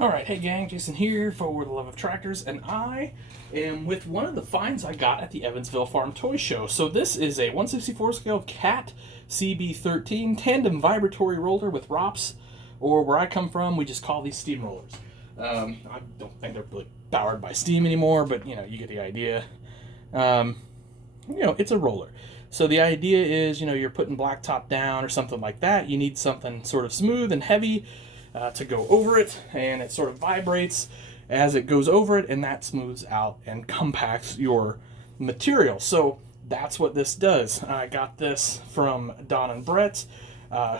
Alright, hey gang, Jason here for The Love of Tractors, and I am with one of the finds I got at the Evansville Farm Toy Show. So this is a 1/64 scale Cat CB13 tandem vibratory roller with ROPS, or where I come from, we just call these steam rollers. I don't think they're really powered by steam anymore, but you get the idea. It's a roller. So the idea is, you're putting blacktop down or something like that. You need something sort of smooth and heavy to go over it, and it sort of vibrates as it goes over it, and that smooths out and compacts your material. So that's what this does. I got this from Don and Brett,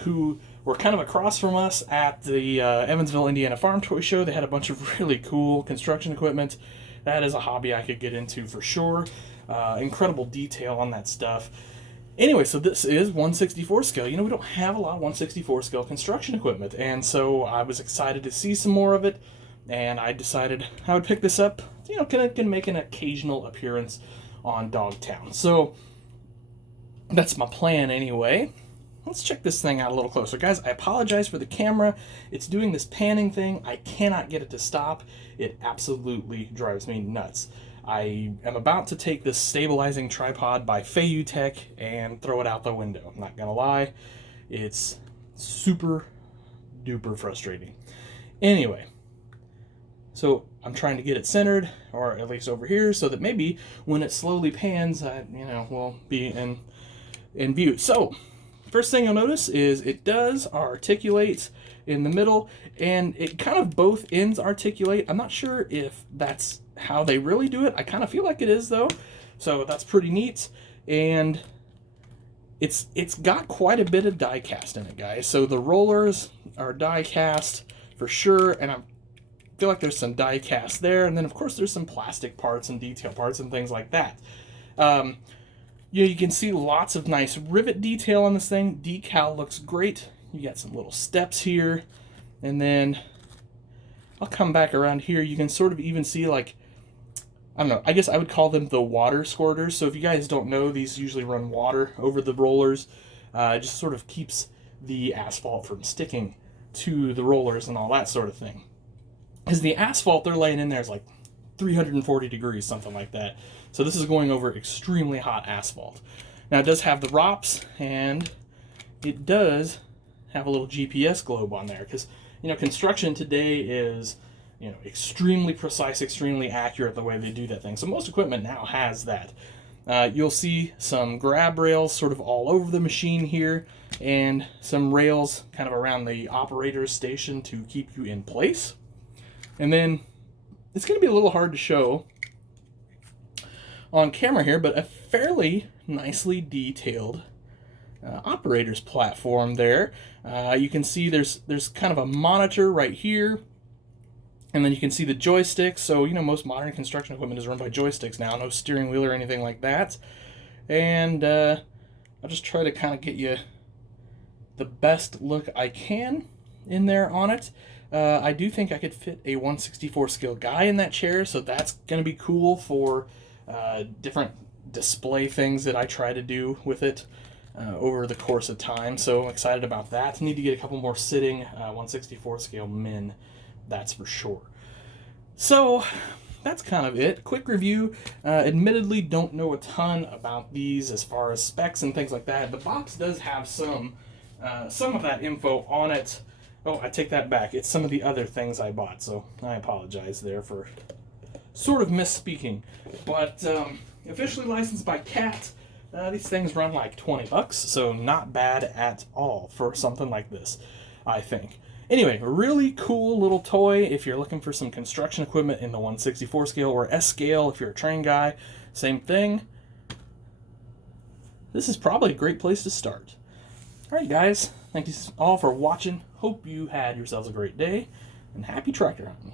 who were kind of across from us at the Evansville, Indiana Farm Toy Show. They had a bunch of really cool construction equipment. That is a hobby I could get into for sure. Incredible detail on that stuff. Anyway, so this is 1/64 scale. We don't have a lot of 1/64 scale construction equipment, and so I was excited to see some more of it, and I decided I would pick this up. Can make an occasional appearance on Dogtown. So that's my plan anyway. Let's check this thing out a little closer. Guys, I apologize for the camera. It's doing this panning thing. I cannot get it to stop. It absolutely drives me nuts. I am about to take this stabilizing tripod by Tech and throw it out the window. I'm not gonna lie, it's super duper frustrating. Anyway, so I'm trying to get it centered, or at least over here, so that maybe when it slowly pans, we'll be in view. So first thing you'll notice is it does articulate in the middle, and it kind of both ends articulate. I'm not sure if that's how they really do it. I kind of feel like it is though, so that's pretty neat. And it's got quite a bit of die cast in it, guys. So the rollers are die cast for sure, and I feel like there's some die cast there, and then of course there's some plastic parts and detail parts and things like that. You can see lots of nice rivet detail on this thing. Decal looks great. You got some little steps here, and then I'll come back around here. You can sort of even see, like, I don't know, I guess I would call them the water squirters. So if you guys don't know, these usually run water over the rollers. It just sort of keeps the asphalt from sticking to the rollers and all that sort of thing. Because the asphalt they're laying in there is like 340 degrees, something like that. So this is going over extremely hot asphalt. Now it does have the ROPS, and it does have a little GPS globe on there, because construction today is extremely precise, extremely accurate the way they do that thing. So most equipment now has that. You'll see some grab rails sort of all over the machine here, and some rails kind of around the operator's station to keep you in place. And then it's going to be a little hard to show on camera here, but a fairly nicely detailed operator's platform there. You can see there's kind of a monitor right here, and then you can see the joysticks. So most modern construction equipment is run by joysticks now, no steering wheel or anything like that. And I'll just try to kind of get you the best look I can in there on it. I do think I could fit a 1/64 scale guy in that chair, so that's going to be cool for different display things that I try to do with it over the course of time. So I'm excited about that. Need to get a couple more sitting 1/64 scale men, that's for sure. So that's kind of it. Quick review. Admittedly, don't know a ton about these as far as specs and things like that. The box does have some of that info on it. Oh, I take that back. It's some of the other things I bought, so I apologize there for sort of misspeaking. But officially licensed by Cat. These things run like 20 bucks, so not bad at all for something like this, I think. Anyway, a really cool little toy if you're looking for some construction equipment in the 1/64 scale, or S scale if you're a train guy. Same thing. This is probably a great place to start. Alright guys, thank you all for watching. Hope you had yourselves a great day, and happy tractor hunting.